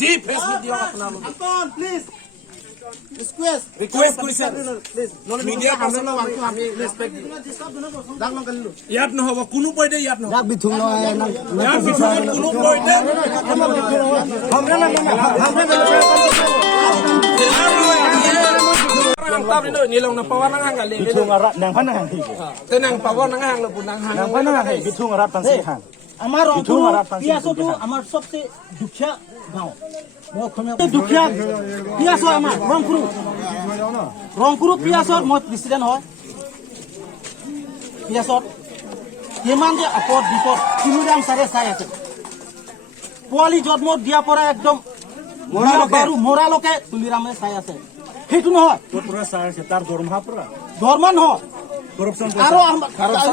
দি Facebook দিয়ক আপোনালোকে please request কৰিছে মিডিয়া পাৰ্চনক আমি ৰেছপেক্ট দিওঁ ইয়াত নহ'ব কোনো পইণ্টে ইয়াত নহ'ব ইয়াৰ ভিতৰত কোনো পইণ্টে nilang napawa nang hanggal bitung arat nang pana hang hi tenang pawa nang hang lo punang hang nang pana hang bitung arat pan si hang আমার রংপুর পিয়াসটো আমার সবচেয়ে দুখিয়া গাঁও মই অসমীয়া দুখিয়া পিয়াস আমার রংপুর পিয়াসর মই প্রেসিডেন্ট হয় পিয়াসত কিমান যে আপদ বিপদ তিনিরাম সারে চাই আছে পোৱালি জন্ম দিয়া পৰা একদম মৰালৈকে তুলিৰামে চাই আছে সেইটো নহয় পুৰা চাই আছে তাৰ দৰমহা পুৰা ধৰ্ম নহয় কৰপশন আৰু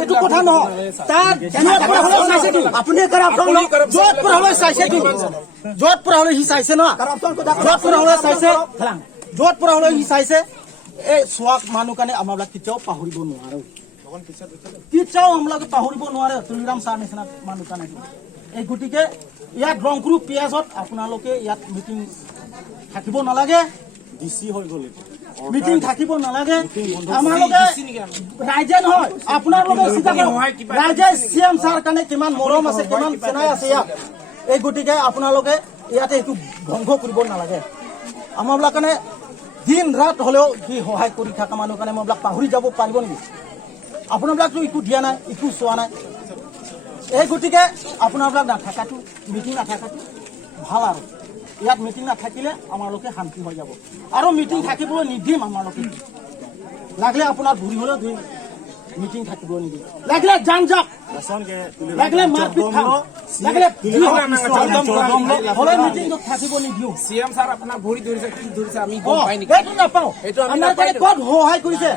এইটো কথা নহয় তাৰ য'ত পৰা হ'লে চাইছে কি আপুনি কৰাপচন য'ত পৰা হ'লে চাইছে কি য'ত পৰা হ'লে সি চাইছে ন য'ত পৰা হ'লে চাইছে য'ত পৰা হ'লে সি চাইছে এই সোৱাক মানুহ কাৰণে আমাক কেতিয়াও পাহৰিব নোৱাৰো কেতিয়াও আমাক পাহৰিব নোৱাৰে তুলিৰাম ছাৰ নিচিনা মানুহ কাৰণে এই গতিকে ইয়াত ৰংপুৰ পিয়াজত আপোনালোকে ইয়াত মিটিং থাকিব নালাগে ডিসি হৈ গ'ল মিটিং থাকিব নালাগে আমালোকে ৰাইজে নহয় আপোনালোকে চিন্তা কৰক ৰাইজে চিএম ছাৰ কাৰণে কিমান মৰম আছে কিমান চেনাই আছে ইয়াত এই গতিকে আপোনালোকে ইয়াতে এইটো ভংগ কৰিব নালাগে আমাবিলাক কাৰণে দিন ৰাত হ'লেও কি সহায় কৰি থকা মানুহ কাৰণে আমাবিলাক পাহৰি যাব পাৰিব নেকি আপোনাবিলাকতো একো দিয়া নাই একো চোৱা নাই এই গতিকে আপোনাবিলাক নাথাকাটো মিটিং নাথাকাটো ভাল আৰু ইয়াত মিটিং নাথাকিলে আমালোকে শান্তি হৈ যাব আৰু মিটিং থাকিবলৈ নিদিম আমালোকে লাগিলে আপোনাৰ ভুৰি হ'লেও ধুই মিটিং থাকিবলৈ নিদিম লাগিলে যান যাওক লাগিলে মাৰপিট খাওঁ লাগিলে হ'লে মিটিং থাকিব নিদিওঁ চিএম ছাৰ আপোনাৰ ভৰি ধৰিছে কি ধৰিছে আমি গম পাই নেকি সেইটো নাপাওঁ আমাৰ কাৰণে ক'ত সহায় কৰিছে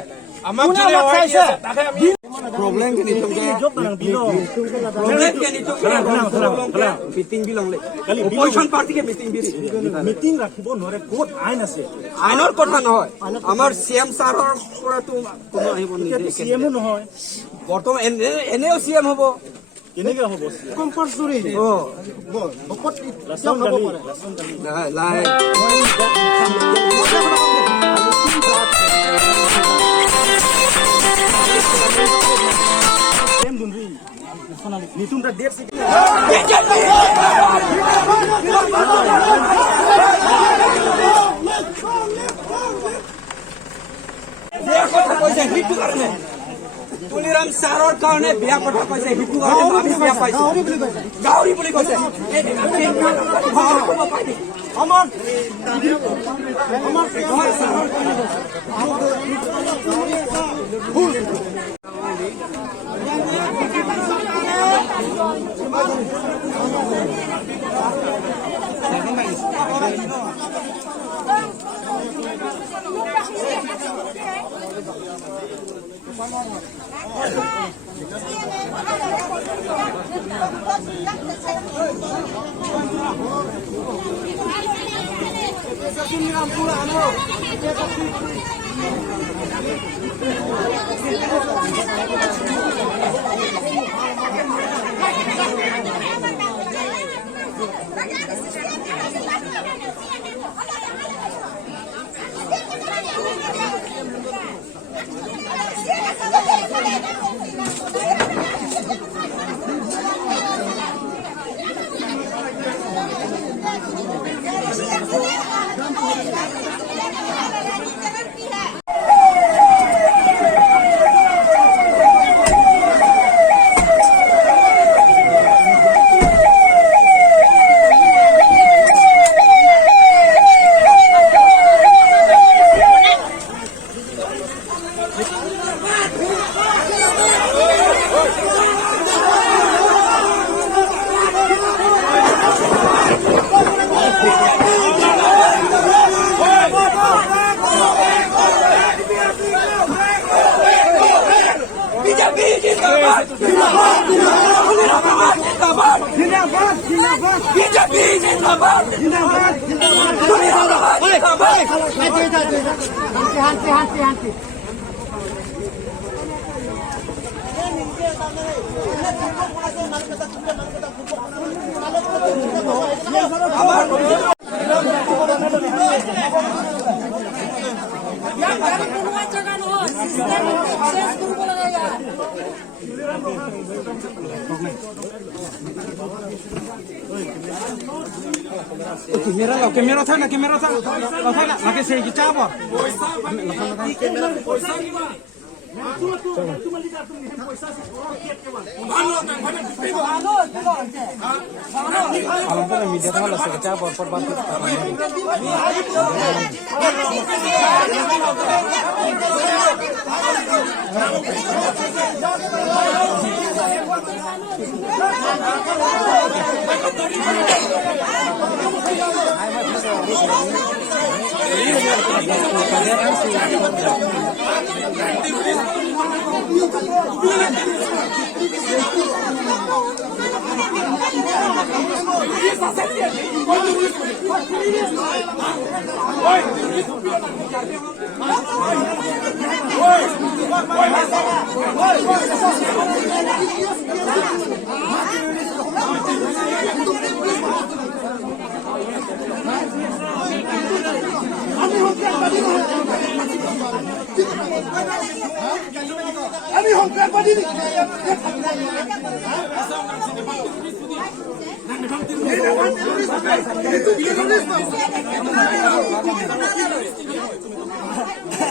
আমাক যদি চাইছে তাকে আমি प्रॉब्लम के नहीं तुमके प्रॉब्लम के नहीं तुमके मीटिंग भी लंगले অপোজিশন পার্টি के মিটিং ৰাখিব নৰে কোট আইন আছে আইনৰ কথা নহয় আমাৰ সিএম ছাৰৰ পৰা তো কোনো আহিব নিদিয়ে সিএমও নহয় বৰ্তমান এনেও সিএম হ'ব কেনেকৈ হ'ব কম্পালসৰি লাই নিতুমটা দেড় से তুলিৰাম ছাৰৰ কাৰণে বেয়া কথা কৈছে সেইটো কাৰণে আমি বেয়া পাইছো গাউৰি বুলি কৈছে আমাৰ Kamera था ना आगे से की चाप मीडिया था लगा चाप और पर আমি সন্ত্ৰাসবাদী নেকি